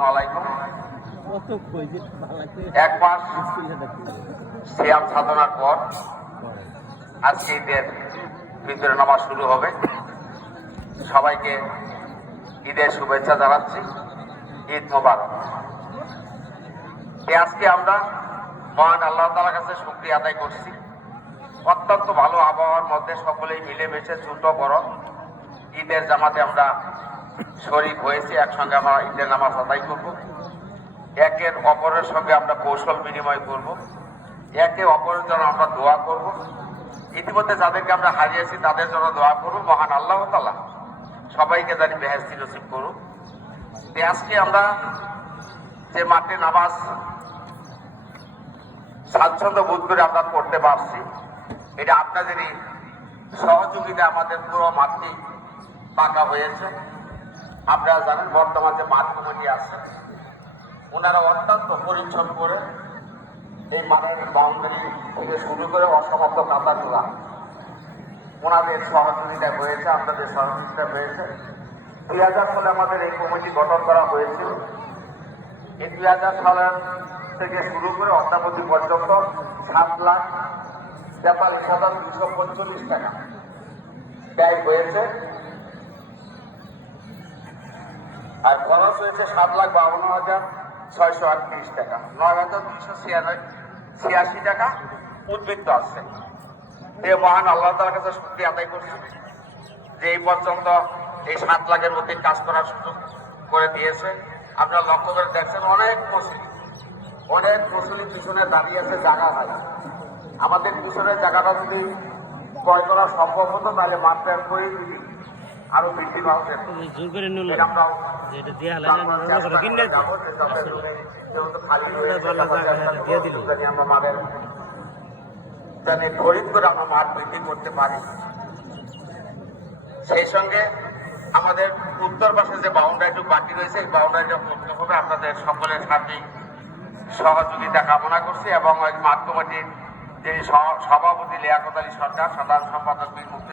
আসসালামু আলাইকুম। এক মাস সিয়াম সাধনার পর আজকে ঈদের ফিতরের নামাজ শুরু হবে। সবাইকে ঈদের শুভেচ্ছা জানাচ্ছি। ঈদ মোবারক। আজকে আমরা মহান আল্লাহ তাআলার কাছে শুকরিয়া আদায় করছি। অত্যন্ত ভালো আবহাওয়ার মধ্যে সকলেই মিলেমিশে ছোট বড় ঈদের জামাতে আমরা শরীক হয়েছি। একসঙ্গে আমরা ঈদের নামাজ আদায় করব। একের অপরের সঙ্গে আমরা কৌশল বিনিময় করব। একে অপরের জন্য আমরা দোয়া করব। ইতিমধ্যে যাদেরকে আমরা হারিয়েছি তাদের জন্য দোয়া করব। মহান আল্লাহ তাআলা সবাইকে জানি বেহেশতি নসিব করুন। আজকে আমরা যে মাঠে নামাজ স্বাচ্ছন্দ্য বোধ করে আমরা করতে পারছি, এটা আপনাদেরই সহযোগিতা। আমাদের পুরো মাঠটি পাকা হয়েছে। আপনারা জানেন বর্তমান যে মাঠ কমিটি আছে ওনারা অত্যন্ত পরিশ্রম করে এই মাঠের বাউন্ডারি থেকে শুরু করে অসমাপ্ত কাতারগুলা ওনাদের সহযোগিতা হয়েছে, আপনাদের সহযোগিতা হয়েছে। 2000 সালে আমাদের এই কমিটি গঠন করা হয়েছিল। এই 2000 সালের থেকে শুরু করে অদ্যাবধি পর্যন্ত 7,43,245 টাকা ব্যয় হয়েছে, আর খরচ হয়েছে 7,52,638 টাকা। 9,286 টাকা উদ্বৃত্ত আছে। এই মহান আল্লাহ তাআলার কাছে শুকরিয়া আদায় করছি যে এই পর্যন্ত এই 7 লাখের মধ্যে কাজ করার সুযোগ করে দিয়েছে। আপনারা লক্ষ্য করে দেখছেন অনেক মুসলিম পিছনে দাঁড়িয়ে আছে, জায়গা হয়। আমাদের পিছনের জায়গাটা যদি ক্রয় করা সম্ভব হতো তাহলে মাত্রা করে যদি আরো বৃদ্ধি পাওয়া যেত। খরিদ করে আমরা মাঠ বৃদ্ধি করতে পারি। সেই সঙ্গে আমাদের উত্তর পাশে যে বাউন্ডারিটুকু বাকি রয়েছে এই বাউন্ডারিটা করতে হবে। আপনাদের সকলের সার্বিক সহযোগিতা কামনা করছি এবং ওই মাঠ কমিটির যিনি সভাপতি লিয়াকত আলী সরকার, সাধারণ সম্পাদক বীর মুক্তি